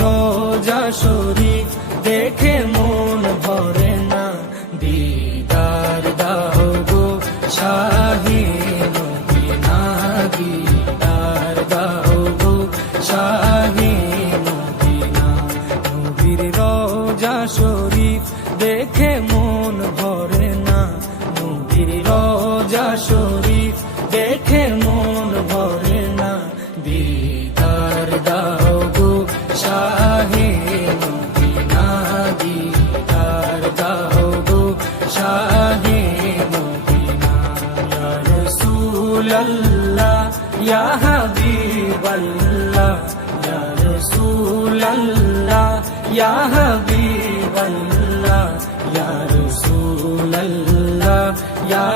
রোজা শরীফ দেখে মন ভরে না, দিদার দাও গো শাহে মদিনা, দিদার দাও গো শাহে মদিনা। নবীর রোজা শরীফ দেখে মন ভরে না, নবীর রোজা শরীফ দেখে মন ভরে না, দিদার দাও গো শাহে মদিনা, দিদার দাও গো শাহে মদিনা। ইয়া রাসূলাল্লাহ ইয়া হাবিবাল্লাহ, ইয়া রাসূলাল্লাহ ইয়া হাবিবাল্লাহ, ইয়া রাসূলাল্লাহ ইয়া